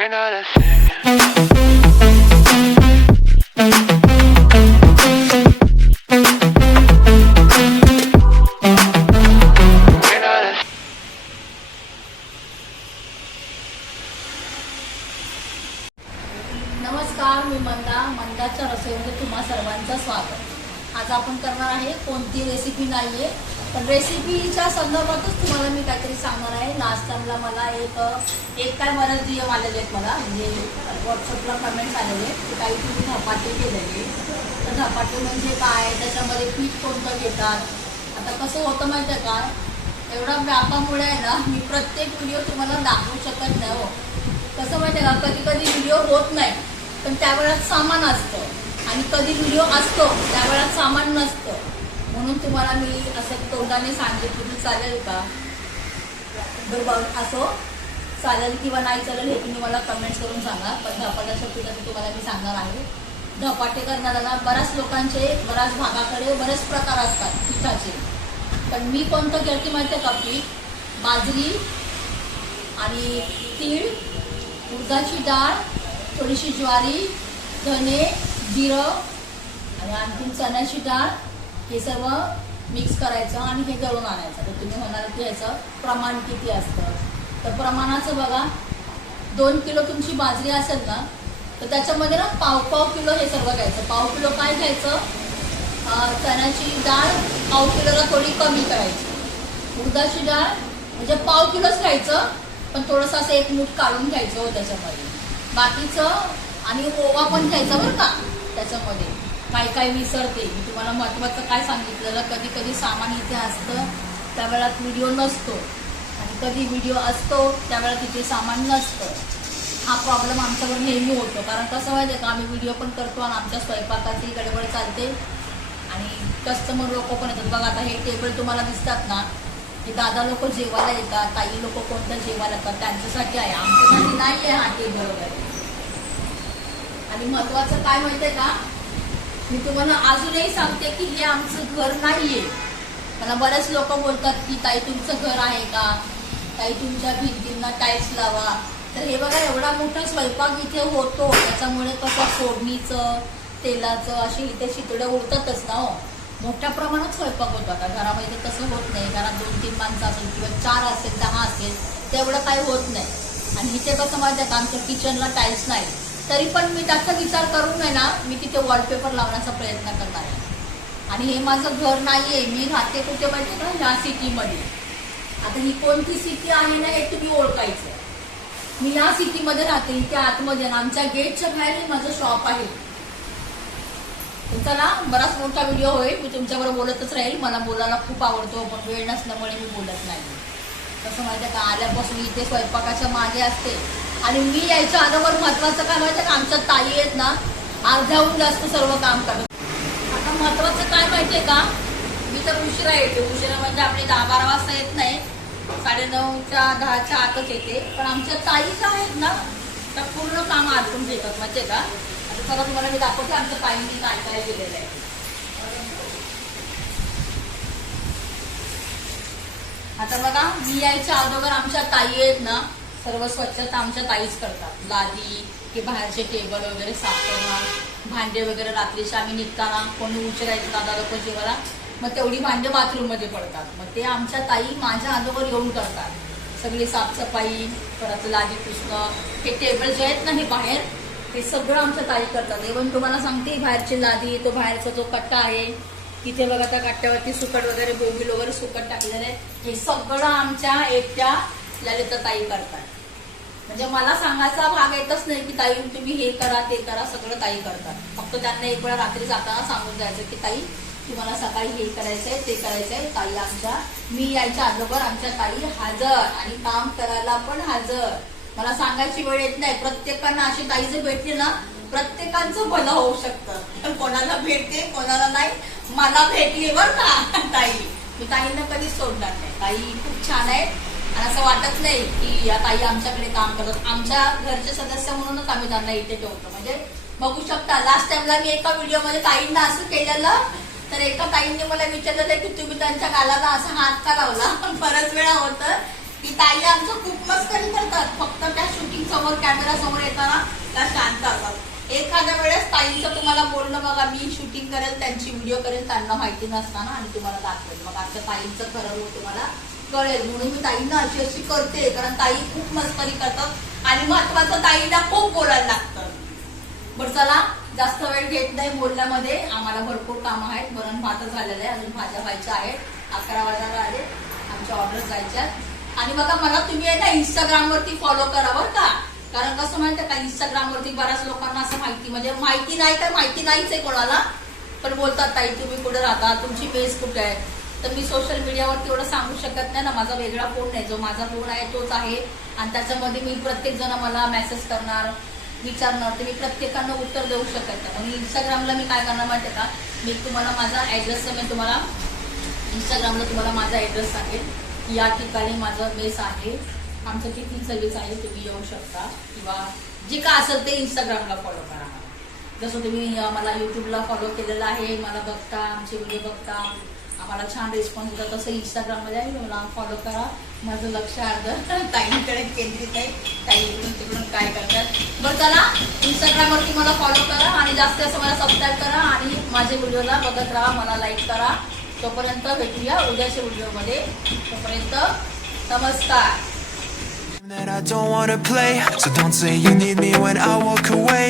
We're not a thing. We're not a नमस्कार, मी मंदाच्या रसोईमध्ये तुम्हा सर्वांचं स्वागत। आज आपण करणार आहे कोणती रेसिपी नाहीये, पण रेसिपीच्या संदर्भातच तुम्हाला मी काहीतरी सांगणार आहे। लास्ट टाइमला मला एक काय बरेच DM आलेले आहेत, मला म्हणजे व्हॉट्सअपला कमेंट्स आलेले की काही तुम्ही धपाटे केलेले, तर धपाटे म्हणजे काय, त्याच्यामध्ये पीठ कोणतं घेतात। आता कसं होतं माहिती आहे का, एवढा व्यापामुळे आहे ना, मी प्रत्येक व्हिडिओ तुम्हाला दाखवू शकत नाही हो। कसं माहिती आहे का, कधी कधी व्हिडिओ होत नाही, पण त्यावेळेस सामान असतं, आणि कधी व्हिडिओ असतो त्यावेळेस सामान नसतं। म्हणून तुम्हाला मी असं तोंडाने सांगितलं की चालेल का, बरं असो चालेल किंवा नाही चालेल हे तुम्ही मला कमेंट्स करून सांगा। पण धपाट्याच्या पिठाचं तुम्हाला मी सांगणार आहे। धपाटे करणाऱ्याला बऱ्याच लोकांचे बऱ्याच भागाकडे बरेच प्रकार असतात पिठाचे, पण मी कोणतं करते माहिती आहे का, पीठ बाजरी आणि तीळ, उडदाची डाळ, थोडीशी ज्वारी, धने, जिरं आणि आणखीन चण्याची डाळ, हे सर्व मिक्स करायचं आणि हे दळून आणायचं। तर तुम्ही म्हणाल की ह्याचं प्रमाण किती असतं, तर प्रमाणाचं बघा, 2 किलो तुमची बाजरी असेल ना, तर त्याच्यामध्ये ना पाव किलो हे सर्व घ्यायचं। पाव किलो काय घ्यायचं, चण्याची डाळ पाव किलोला थोडी कमी करायची, उडदाची डाळ म्हणजे पाव किलोच घ्यायचं, पण थोडंसं असं एक मूठ काढून घ्यायचं हो त्याच्यामध्ये, बाकीचं आणि ओवा पण घ्यायचा बरं का। त्याच्यामध्ये काय विसरते मी तुम्हाला, महत्त्वाचं काय सांगितलेलं, कधी कधी सामान इथे असतं त्यावेळात व्हिडिओ नसतो, आणि कधी व्हिडिओ असतो त्यावेळात इथे सामान नसतं। हा प्रॉब्लेम आमच्यावर नेहमी होतो, कारण कसं माहिती आहे का, आम्ही व्हिडिओ पण करतो आणि आमच्या स्वयंपाकाची गडबड चालते, आणि कस्टमर लोक पण येतात बघा। आता हे टेबल तुम्हाला दिसतात ना, हे दादा लोक जेवायला येतात, ताई लोक कोणत्या जेवायला येतात, त्यांच्यासाठी आहे, आमच्यासाठी नाही आहे हा टेबल वगैरे। आणि महत्वाचं काय माहितीये का, मी तुम्हाला अजूनही सांगते की हे आमचं घर नाहीये। मला बरेच लोक बोलतात की ताई तुमचं घर आहे का, ताई तुमच्या भिंतींना टाईल्स लावा। तर हे बघा, एवढा मोठा स्वयंपाक इथे होतो, त्याच्यामुळे कसं फोडणीचं तेलाचं अशी इथे शितडे उडतातच ना हो, मोठ्या प्रमाणात स्वयंपाक होतो। आता घरामध्ये तसं होत नाही, घरात 2-3 माणसं असेल किंवा 4 असेल 10 असेल तेवढं काही होत नाही। आणि इथे कसं माहिती आहे का, आमच्या किचनला टाईल्स नाही, तरी पण मी त्याचा विचार करून आहे ना, मी तिथे वॉलपेपर लावण्याचा प्रयत्न करणार आहे। आणि हे माझं घर नाहीये, मी राहते कुठे माहिती का, ह्या सिटीमध्ये। आता ही कोणती सिटी आहे ना हे तुम्ही ओळखायचं। मी या सिटीमध्ये राहते, इथे आतमध्ये ना, आमच्या गेटच्या बाहेर माझं शॉप आहे। चला, बराच मोठा व्हिडिओ होईल, मी तुमच्याबरोबर बोलतच राहील, मला बोलायला खूप आवडतो, पण वेळ नसल्यामुळे मी बोलत नाही। कसं माहिती आहे का, आल्यापासून इथे स्वयंपाकाच्या मागे असते, आणि मी यायच्या अगोदर महत्वाचं काय माहिती आहे का, आमच्या ताई आहेत ना, अर्ध्याहून जास्त सर्व काम करतात। आता महत्वाचं काय माहितीये का, मी तर उशिरा येते, उशिरा म्हणजे आपली 10-12 वाजता येत नाही, 9:30-10च्या आतच येते, पण आमच्या ताई ज्या आहेत ना, त्या पूर्ण काम आटून घेतात माहितीये का। आता चला तुम्हाला मी दाखवते आमच्या ताईंनी काय काय केलेलं आहे। आता बघा, मी यायच्या अगोदर आमच्या ताई आहेत ना, सर्व स्वच्छता आमच्या ताईच करतात। लादी की बाहेरचे टेबल वगैरे साफ करणं, भांडे वगैरे रात्रीचे आम्ही निघताना कोणी उशिरायचं दादा लोक जेवायला, मग तेवढी भांडे बाथरूममध्ये पडतात, मग ते आमच्या ताई माझ्या अगोदर येऊन करतात। सगळी साफसफाई, परत लादी पुसणं, हे टेबल जे आहेत ना हे बाहेर, ते सगळं आमच्या ताई करतात। इव्हन तुम्हाला सांगते, बाहेरची लादी, तो बाहेरचा जो कट्टा आहे तिथे बघा, त्या कट्ट्यावरती सुकट वगैरे, बोंबील वगैरे सुकट टाकलेलं आहे, हे सगळं आमच्या एकट्या ललिताताई करतात। म्हणजे मला सांगायचा भाग येतच नाही की ताई तुम्ही हे करा ते करा, सगळं ताई करतात। फक्त त्यांना एक वेळा रात्री जाताना सांगून जायचं की ताई तुम्हाला सकाळी हे करायचंय ते करायचंय। ताई आमच्या, मी यायच्या अगोदर आमच्या ताई हजर, आणि काम करायला पण हजर। मला सांगायची वेळ येत नाही, प्रत्येकांना अशी ताई जर भेटली ना, प्रत्येकांचं भलं होऊ शकतं। कोणाला भेटते कोणाला नाही, मला भेटली बरं का ताई, मी ताईंना कधीच सोडणार नाही। ताई खूप छान आहे, आणि असं वाटत नाही की या ताई आमच्याकडे काम करतात, आमच्या घरचे सदस्य म्हणूनच आम्ही त्यांना इथे ठेवतो। म्हणजे बघू शकता, लास्ट टाइमला मी एका व्हिडिओमध्ये ताईंना असं केलेलं, तर एका ताईंनी मला विचारलेलं की तुम्ही त्यांच्या गालाला असा हात का लावला। बऱ्याच वेळा होतं की ताई आमचं खूप मस्करी करतात, फक्त त्या शूटिंग समोर कॅमेरा समोर येताना त्या शांत असतात. एखाद्या वेळेस ताईंचं तुम्हाला बोलणं बघा, मी शूटिंग करेल, त्यांची व्हिडिओ करेल, त्यांना माहिती नसताना आणि तुम्हाला दाखवेल. मग आमच्या ताईंचं खरं रूप तुम्हाला कळेल. म्हणून मी ताईंना अशी अशी करते, कारण ताई खूप मस्करी करतात आणि महत्वाचं ताईंना खूप बोलायला लागतं. बरं चला, जास्त वेळ घेत नाही बोलण्यामध्ये. आम्हाला भरपूर कामं आहेत. वरण भातच झालेलं आहे, अजून भाज्या व्हायच्या आहेत. 11 वाजायला आले, आमच्या ऑर्डर जायच्या. आणि बघा, मला तुम्ही आहे ना इंस्टाग्राम वरती फॉलो करा बरं का. कारण कसं माहितीये का, इंस्टाग्राम वरती बऱ्याच लोकांना असं माहिती नाही काय, माहिती नाहीच आहे कोणाला, पण बोलतात ताई तुम्ही कुठे राहता, तुमची बेस कुठे आहे. तर मी सोशल मीडियावरती एवढं सांगू शकत नाही ना. माझा वेगळा फोन नाही, जो माझा फोन आहे तोच आहे. आणि त्याच्यामध्ये मी प्रत्येक जण मला मेसेज करणार, विचारणार, तर मी प्रत्येकांना उत्तर देऊ शकत नाही. म्हणून इंस्टाग्रामला मी काय करणार माहितीये का, मी तुम्हाला माझा ऍड्रेस, मी तुम्हाला इंस्टाग्रामला तुम्हाला माझा ऍड्रेस सांगेल. या ठिकाणी माझं बेस आहे, आमचं टिफिन सर्व्हिस आहे, तुम्ही येऊ शकता. किंवा जे काय असेल ते इंस्टाग्रामला फॉलो करा. जसं तुम्ही मला युट्यूबला फॉलो केलेलं आहे, मला बघता, आमचे व्हिडिओ बघता, आम्हाला छान रिस्पॉन्स देतात, तसं इंस्टाग्राममध्ये मला फॉलो करा. माझं लक्ष अर्ध ताईंकडे केंद्रित आहे, ताई इकडून तिकडून काय करतात. बरं चला, इंस्टाग्रामवरती मला फॉलो करा आणि जास्त असं मला सबस्क्राईब करा आणि माझे व्हिडिओला बघत राहा, मला लाईक करा. तोपर्यंत भेटूया उद्याच्या व्हिडिओमध्ये. तोपर्यंत नमस्कार. That I don't wanna play, so don't say you need me when I walk away.